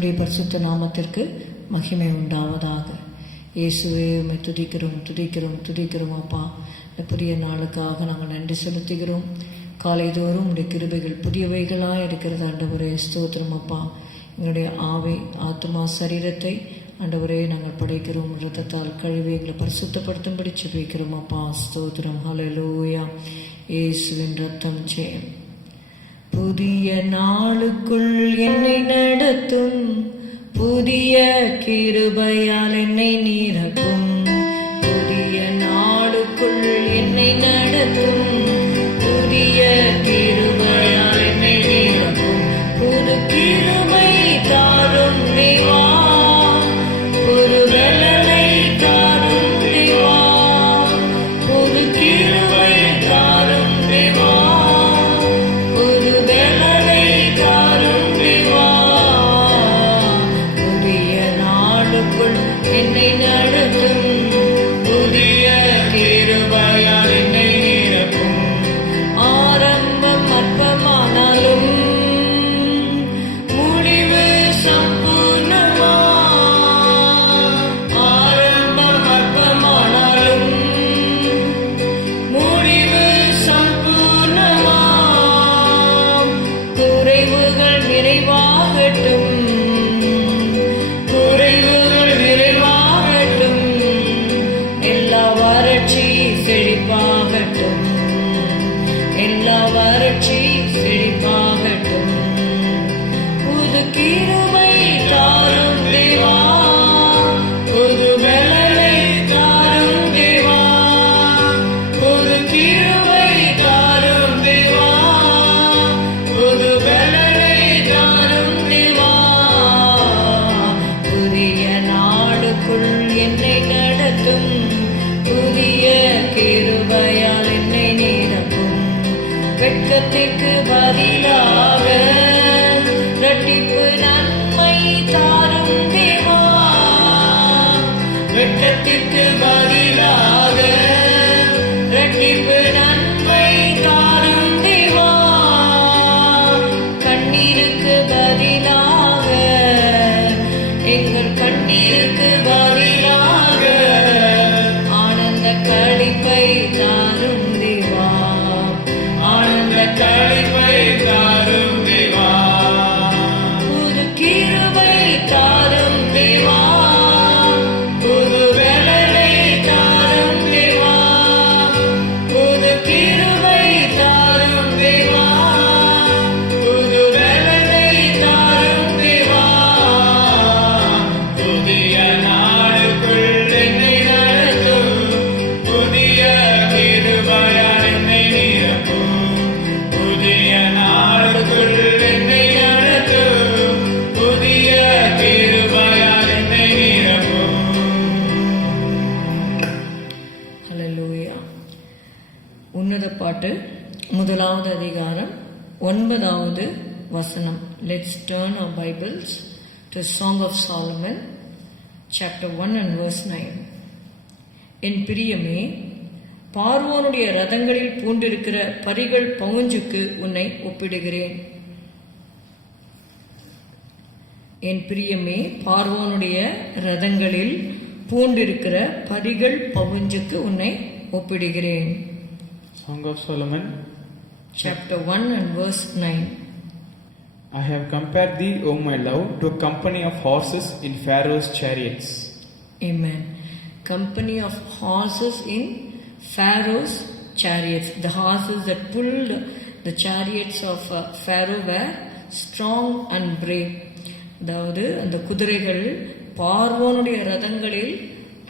கர்த்தருடைய பரிசுத்த நாமத்திற்கு மகிமை உண்டாவதாக. இயேசுவே உம்மை துதிக்கிறோம் அப்பா. இந்த புதிய நாளுக்காக நாங்கள் நன்றி செலுத்துகிறோம். காலைதோறும் உடைய கிருபைகள் புதியவைகளாக இருக்கிறது ஆண்டவரே. ஸ்தோத்திரம் அப்பா. எங்களுடைய ஆவி ஆத்மா சரீரத்தை ஆண்டவரே நாங்கள் படைக்கிறோம். இரத்தத்தால் கழுவி எங்களை பரிசுத்தப்படுத்தும்படி செபிக்கிறோம் அப்பா. ஸ்தோத்திரம். ஹல்லேலூயா. இயேசுவின் ரத்தம் ஜெயம். புதிய நாளுக்குள் என்னை நடத்தும், புதிய கிருபையால் என்னை நிரப்பும். புதிய நாளுக்குள் என்னை நடத்தும், புதிய கிருபையால் என்னை நிரப்பும். புது கிருபை தாரும் தேவா, புது வெள்ளலை தாரும் தேவா, புது கிருபை தாரும் தேவா, புது வெள்ளலை தாரும் தேவா. புதிய நாளுக்குள் என்னை நடத்தும், புதிய கிருபையால் என்னை நிரப்பும். ஆரம்பம் அற்பமானாலும் முடிவு சம்பூர்ணமா. ஆரம்பம் அற்பமானாலும் முடிவு சம்பூர்ணமா. குறைவுகள் நிறைவாகட்டும், குறைவுகள் நிறைவாகட்டும். எல்லா வறட்சி செழிப்பாகட்டும், எல்லா வறட்சி செழிப்பாகட்டும். புது கிருபை தாரும் தேவா, புது வெள்ளலை தாரும் தேவா, புது கிருபை தாரும் தேவா, புது வெள்ளலை தாரும் தேவா. புதிய நாளுக்குள் என்னை நடத்தும், புதிய கிருபையால் என்னை நிரப்பும். வெட்கத்திற்கு பதிலாக இரட்டிப்பு நன்மை தாரும் தேவா, வெட்கத்திற்கு பதிலாக இரட்டிப்பு நன்மை தாரும் தேவா. கண்ணீருக்கு பதிலாக, எங்கள் கண்ணீருக்கு பதிலாக ஆனந்த களிப்பை தாரும் தேவா, ஆனந்த களிப்பை தாரும் தேவா. புது கிருபை தாரும் தேவா, புது வெள்ளலை தாரும் தேவா, புது கிருபை தாரும் தேவா, புது வெள்ளலை தாரும் தேவா. புதிய நாளுக்குள் என்னை நடத்தும், புதிய கிருபையால் என்னை நிரப்பும். புதிய நாளுக்குள் என்னை நடத்தும், புதிய கிருபையால் என்னை நிரப்பும். ஹல்லேலூயா. உன்னத பாட்டு 1வது அதிகாரம் 9வது வசனம். Let's turn our Bibles to Song of Solomon, chapter 1 and verse 9. என் பிரியமே, பார்வோனுடைய ரதங்களில் பூண்டிருக்கிற பரிகள் பவுஞ்சுக்கு உன்னை ஒப்பிடுகிறேன். என் பிரியமே, பார்வோனுடைய ரதங்களில் பூண்டிருக்கிற பரிகள் பவுஞ்சுக்கு உன்னை ஒப்பிடுகிறேன். Song of Solomon, Chapter 1 and verse 9. I have compared thee, O my love, to a company of horses in Pharaoh's chariots. Amen. Company of horses in Pharaoh's chariots. The horses that pulled the chariots of Pharaoh were strong and brave. அதாவது அந்த குதிரைகள் பார்வோனுடைய ரதங்களில்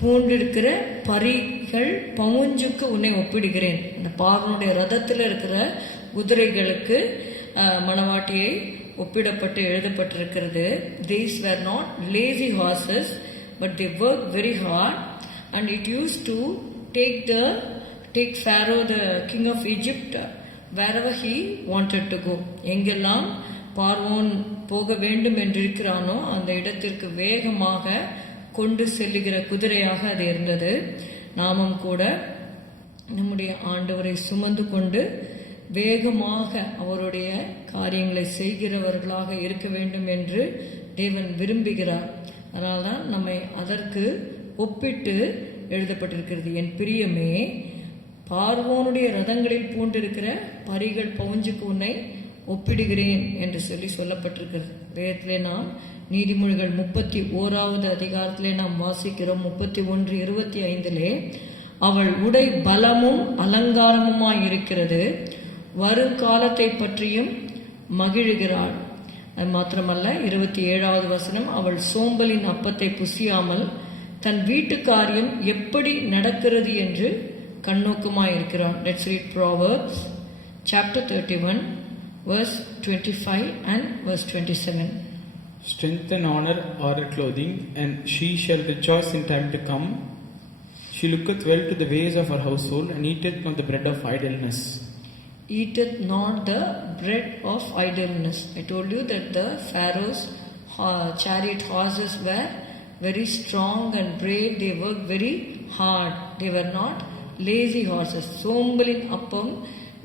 பூண்டிருக்கிற பரிகள் பவுஞ்சுக்கு உன்னை ஒப்பிடுகிறேன். இந்த பார்வோனுடைய ரதத்தில் இருக்கிற குதிரைகளுக்கு மணவாட்டியை ஒப்பிடப்பட்டு எழுதப்பட்டிருக்கிறது. These were not lazy horses, but they worked very hard, and it used to take Pharaoh, the king of Egypt, wherever he wanted to go. எங்கெல்லாம் பார்வோன் போக வேண்டும் என்றிருக்கிறானோ அந்த இடத்திற்கு வேகமாக கொண்டு செல்லுகிற குதிரையாக அது இருந்தது. நாமும் கூட நம்முடைய ஆண்டவரை சுமந்து கொண்டு வேகமாக அவருடைய காரியங்களை செய்கிறவர்களாக இருக்க வேண்டும் என்று தேவன் விரும்புகிறார். அதனால தான் நம்மை அதற்கு ஒப்பிட்டு எழுதப்பட்டிருக்கிறது. என் பிரியமே, பார்வோனுடைய ரதங்களில் பூண்டிருக்கிற பரிகள் பவுஞ்சுக்கு உன்னை ஒப்பிடுகிறேன் என்று சொல்லப்பட்டிருக்கிறது. வேதத்திலே நாம் நீதிமொழிகள் 31வது அதிகாரத்திலே நாம் வாசிக்கிறோம். 31:25 அவள் உடை பலமும் அலங்காரமுமாய் இருக்கிறது, வருங்காலத்தை பற்றியும் மகிழுகிறாள். அது மாத்திரமல்ல, 27வது வசனம், அவள் சோம்பலின் அப்பத்தை புசியாமல் தன் வீட்டு காரியம் எப்படி நடக்கிறது என்று கண்ணோக்கமாயிருக்கிறான். Let's read Proverbs chapter 31 verse 25 and verse 27. Strength and honor are her clothing, and she shall rejoice in time to come. She looketh well to the ways of her household, and eateth not the bread of idleness. Eateth not the bread of idleness. I told you that the Pharaoh's chariot horses were very strong and brave. They worked very hard. They were not lazy horses. சோம்பலின் அப்பம்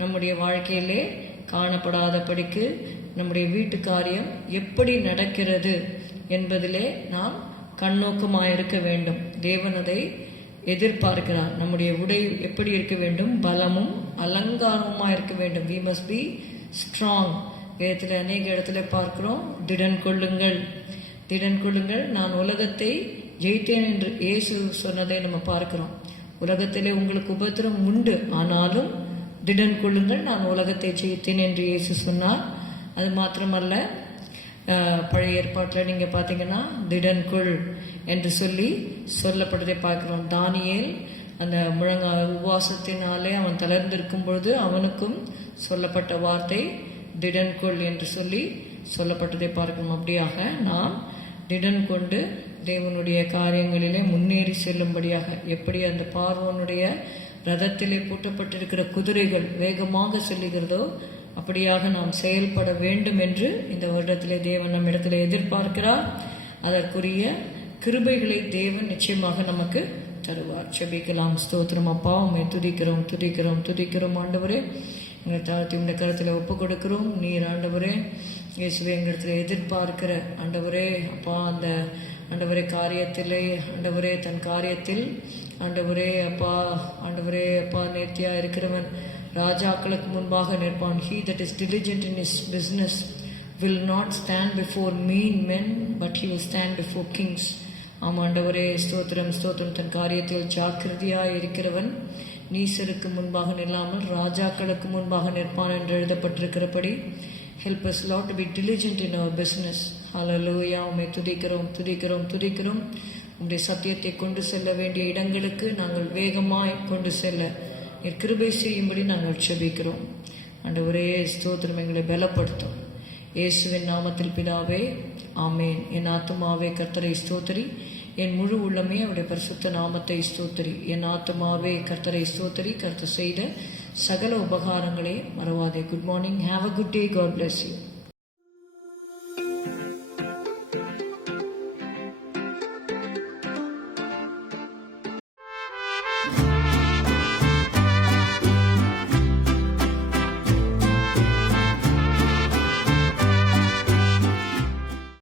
நம்முடைய வாழ்க்கையிலே காணப்படாதபடிக்கு நம்முடைய வீட்டு காரியம் எப்படி நடக்கிறது என்பதிலே நாம் கண்ணோக்கமாயிருக்க வேண்டும். தேவன் அதை எதிர்பார்க்கிறார். நம்முடைய உடை எப்படி இருக்க வேண்டும்? பலமும் அலங்காரமுமா இருக்க வேண்டும். we must be strong. வேதத்தில் அநேக இடத்துல பார்க்கிறோம், திடன் கொள்ளுங்கள், திடன் கொள்ளுங்கள், நான் உலகத்தை ஜெயித்தேன் என்று இயேசு சொன்னதை நம்ம பார்க்கிறோம். உலகத்திலே உங்களுக்கு உபத்திரம் உண்டு, ஆனாலும் திடன் கொள்ளுங்கள், நான் உலகத்தை ஜெயித்தேன் என்று இயேசு சொன்னார். அது மாத்திரமல்ல, பழைய ஏற்பாட்டில் நீங்கள் பார்த்தீங்கன்னா திடன் கொள் என்று சொல்லப்பட்டதை பார்க்கிறோம். தானியேல் அந்த உபவாசத்தினாலே அவன் தளர்ந்திருக்கும் பொழுது அவனுக்கும் சொல்லப்பட்ட வார்த்தை திடன் கொள் என்று சொல்லப்பட்டதை பார்க்கிறோம். அப்படியாக நாம் திடன் கொண்டு தேவனுடைய காரியங்களிலே முன்னேறி செல்லும்படியாக, எப்படி அந்த பார்வோனுடைய ரதத்திலே பூட்டப்பட்டிருக்கிற குதிரைகள் வேகமாக செல்லுகிறதோ அப்படியாக நாம் செயல்பட வேண்டும் என்று இந்த வருடத்திலே தேவன் நம் இடத்துல எதிர்பார்க்கிறார். அதற்குரிய கிருபைகளை தேவன் நிச்சயமாக நமக்கு தருவார். செபிக்கலாம். ஸ்தோத்திரம் அப்பா, உம்மை துதிக்கிறோம் துதிக்கிறோம் துதிக்கிறோம் ஆண்டவரே. எங்களை தாழ்த்தி உடைய கருத்தில் ஒப்பு கொடுக்கிறோம். நீர் ஆண்டவரே இயேசுவை எங்களிடத்தில் எதிர்பார்க்கிற ஆண்டவரே அப்பா, அந்த ஆண்டவரே காரியத்திலே ஆண்டவரே தன் காரியத்தில் ஆண்டவரே அப்பா, ஆண்டவரே அப்பா நேர்த்தியா இருக்கிறவன் ராஜாக்களுக்கு முன்பாக நிற்பான். He that is diligent in his business will not stand before mean men, but he will stand before kings. ஆமாண்டவரே ஸ்தோத்திரம் ஸ்தோத்திரம். தன் காரியத்தில் ஜாக்கிரதையாய் இருக்கிறவன் நீசருக்கு முன்பாக நில்லாமல் ராஜாக்களுக்கு முன்பாக நிற்பான் என்று எழுதப்பட்டிருக்கிறபடி help us Lord to be diligent in our business. Hallelujah. உம்மை துதிக்கிறோம் துதிக்கிறோம் துதிக்கிறோம். உம்முடைய சத்தியத்தை கொண்டு செல்ல வேண்டிய இடங்களுக்கு நாங்கள் வேகமாய் கொண்டு செல்ல கிருபை செய்யும்படி நாங்கள் செபிக்கிறோம். ஆண்டவரே ஸ்தோத்திரம், எங்களை பலப்படுத்தும். இயேசுவின் நாமத்தில் பிதாவே, ஆமேன். என் ஆத்துமாவே கர்த்தரை ஸ்தோத்திரி, என் முழு உள்ளமே அவருடைய பரிசுத்த நாமத்தை ஸ்தோத்திரி. என் ஆத்துமாவே கர்த்தரை ஸ்தோத்திரி, கர்த்தர் செய்த சகல உபகாரங்களே மறவாதே. Good morning. Have a good day. God bless you.